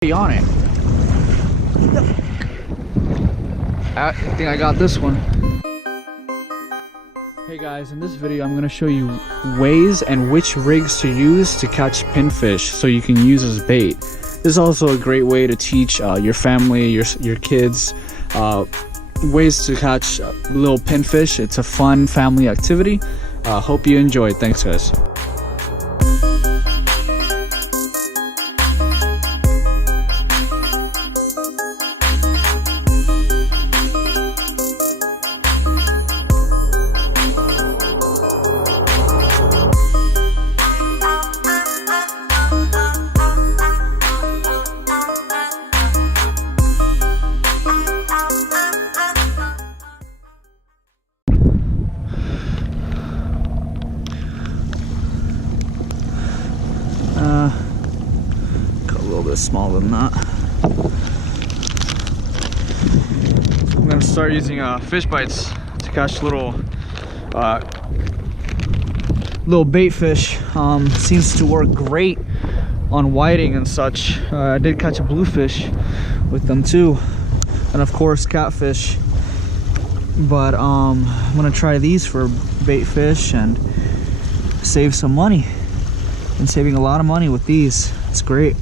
On it. I think I got this one. Hey guys, in this video I'm going to show you ways and which rigs to use to catch pinfish so you can use as bait. This is also a great way to teach your family, your kids ways to catch little pinfish. It's a fun family activity. Hope you enjoy it. Thanks guys. Got a little bit smaller than that. I'm gonna start using fish bites to catch little bait fish. Seems to work great on whiting and such. I did catch a bluefish with them too, and of course catfish. But I'm gonna try these for bait fish and save some money. Been saving a lot of money with these. It's great.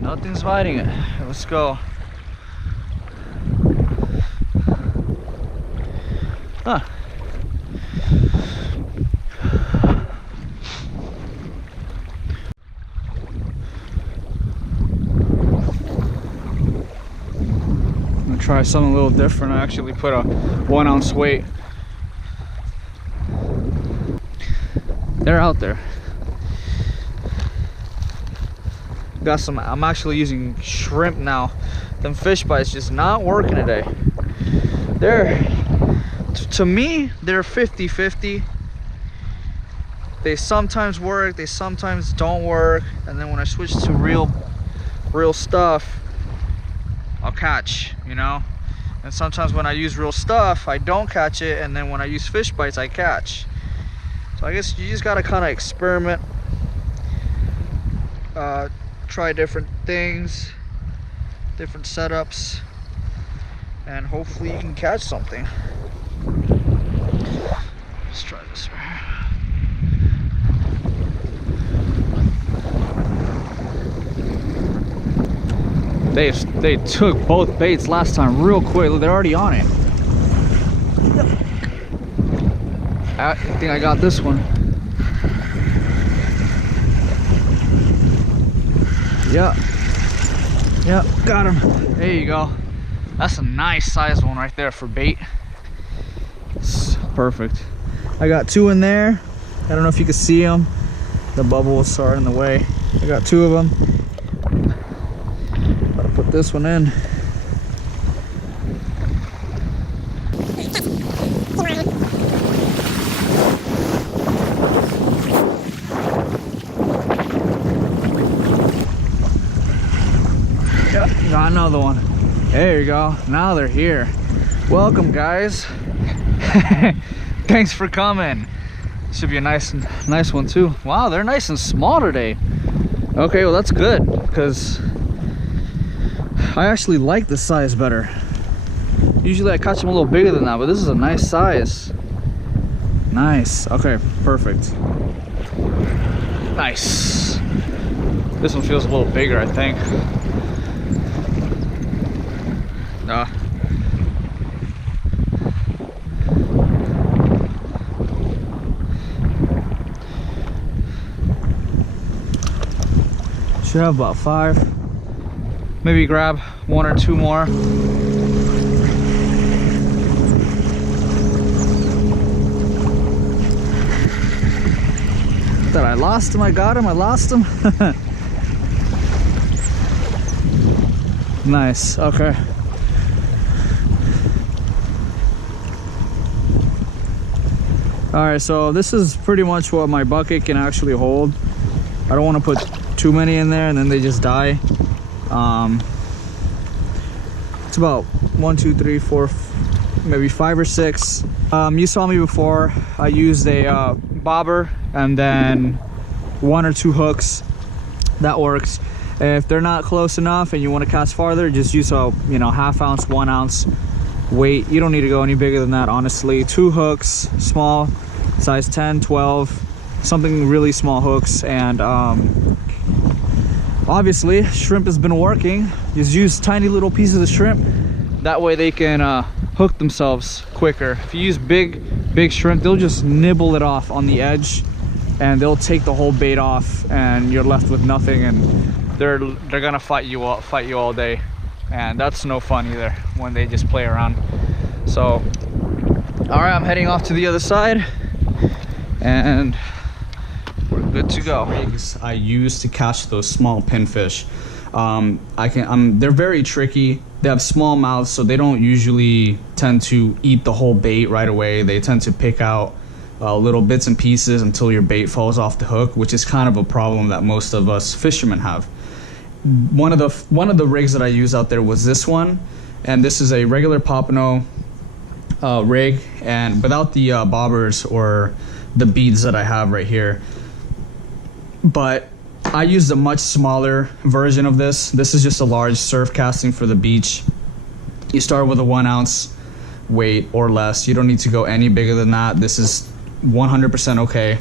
Nothing's biting it. Let's go. Huh. I'm gonna try something a little different. I actually put a 1 ounce weight. They're out there. Got some. I'm actually using shrimp now. Them fish bites just not working today. They're to me they're 50-50. They sometimes work, they sometimes don't work, and then when I switch to real stuff, I'll catch, you know. And sometimes when I use real stuff, I don't catch it, and then when I use fish bites, I catch. So I guess you just gotta kind of experiment. Try different things, different setups, and hopefully you can catch something. Let's try this right here. They took both baits last time real quick. Look, they're already on it. I think I got this one. Yeah, got him. There you go. That's a nice size one right there for bait. It's perfect. I got 2 in there. I don't know if you can see them. The bubbles are in the way. I got 2 of them. Gotta put this one in. Got another one. There you go. Now they're here. Welcome guys. Thanks for coming. Should be a nice one too. Wow, they're nice and small today. Okay, well that's good because I actually like this size better. Usually I catch them a little bigger than that, but this is a nice size. Nice. Okay, perfect. Nice. This one feels a little bigger, I think. Should have about 5. Maybe grab 1 or 2 more. That I lost him, I got him, I lost him. Nice, okay. Alright, so this is pretty much what my bucket can actually hold. I don't want to put too many in there and then they just die. It's about 1, 2, 3, 4, maybe 5 or 6. You saw me before. I used a bobber and then 1 or 2 hooks. That works. If they're not close enough and you want to cast farther, just use a, you know, 1/2 ounce, 1 ounce weight. You don't need to go any bigger than that, honestly. 2 hooks, small, size 10, 12, something really small hooks. And obviously shrimp has been working. Just use tiny little pieces of shrimp. That way they can hook themselves quicker. If you use big shrimp, they'll just nibble it off on the edge and they'll take the whole bait off and you're left with nothing, and they're gonna fight you all day, and that's no fun either when they just play around. So all right, I'm heading off to the other side and we're good to go. Rigs I use to catch those small pinfish. They're very tricky. They have small mouths, so they don't usually tend to eat the whole bait right away. They tend to pick out little bits and pieces until your bait falls off the hook, which is kind of a problem that most of us fishermen have. One of the rigs that I use out there was this one, and this is a regular Pompano rig, and without the bobbers or the beads that I have right here. But I used a much smaller version of this. This is just a large surf casting for the beach. You start with a 1 ounce weight or less. You don't need to go any bigger than that. This is 100% okay.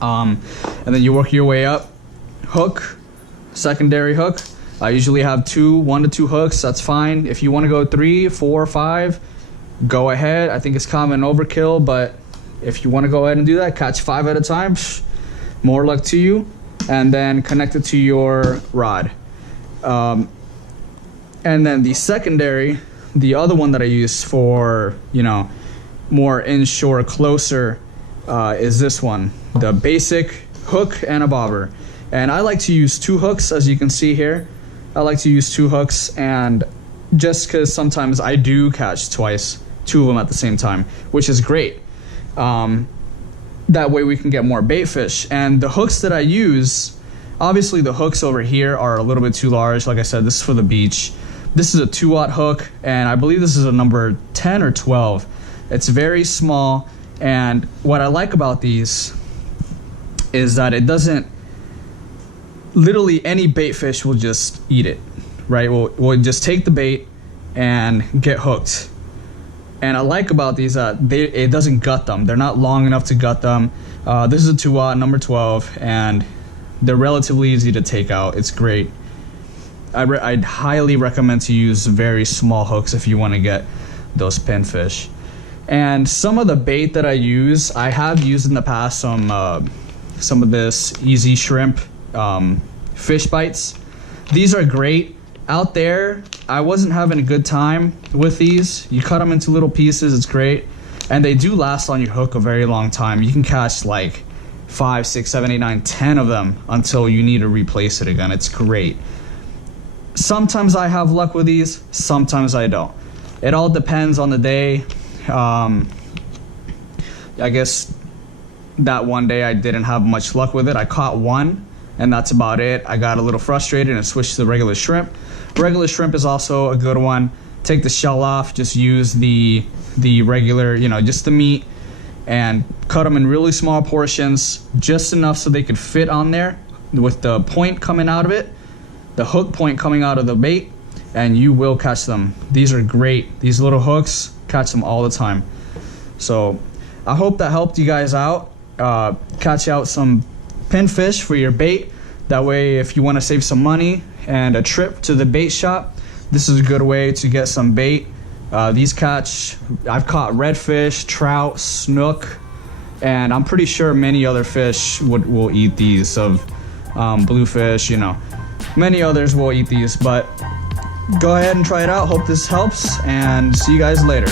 And then you work your way up. Hook, secondary hook. I usually have 1 to 2 hooks. That's fine. If you want to go 3, 4, 5, go ahead. I think it's common overkill, but if you want to go ahead and do that, catch 5 at a time. More luck to you. And then connect it to your rod. And then the secondary, the other one that I use for, you know, more inshore, closer, is this one, the basic hook and a bobber. And I like to use 2 hooks, as you can see here. I like to use 2 hooks, and just because sometimes I do catch 2 of them at the same time, which is great. That way we can get more bait fish. And the hooks that I use, obviously the hooks over here are a little bit too large. Like I said, this is for the beach. This is a 2-aught hook, and I believe this is a number 10 or 12. It's very small, and what I like about these is that it doesn't, literally any bait fish will just eat it, right? We'll just take the bait and get hooked. And I like about these that it doesn't gut them. They're not long enough to gut them. This is a 2-aught, number 12, and they're relatively easy to take out. It's great. I'd highly recommend to use very small hooks if you want to get those pinfish. And some of the bait that I use, I have used in the past some of this easy shrimp fish bites. These are great. Out there, I wasn't having a good time with these. You cut them into little pieces, it's great. And they do last on your hook a very long time. You can catch like 5, 6, 7, 8, 9, 10 of them until you need to replace it again. It's great. Sometimes I have luck with these, sometimes I don't. It all depends on the day. I guess that one day I didn't have much luck with it. I caught 1, and that's about it. I got a little frustrated and switched to the regular shrimp. Regular shrimp is also a good one. Take the shell off, just use the regular, you know, just the meat, and cut them in really small portions, just enough so they could fit on there with the point coming out of it, the hook point coming out of the bait, and you will catch them. These are great. These little hooks, catch them all the time. So I hope that helped you guys out. Catch out some pinfish for your bait. That way, if you want to save some money and a trip to the bait shop, this is a good way to get some bait. I've caught redfish, trout, snook, and I'm pretty sure many other fish will eat these of bluefish, you know. Many others will eat these, but go ahead and try it out. Hope this helps, and see you guys later.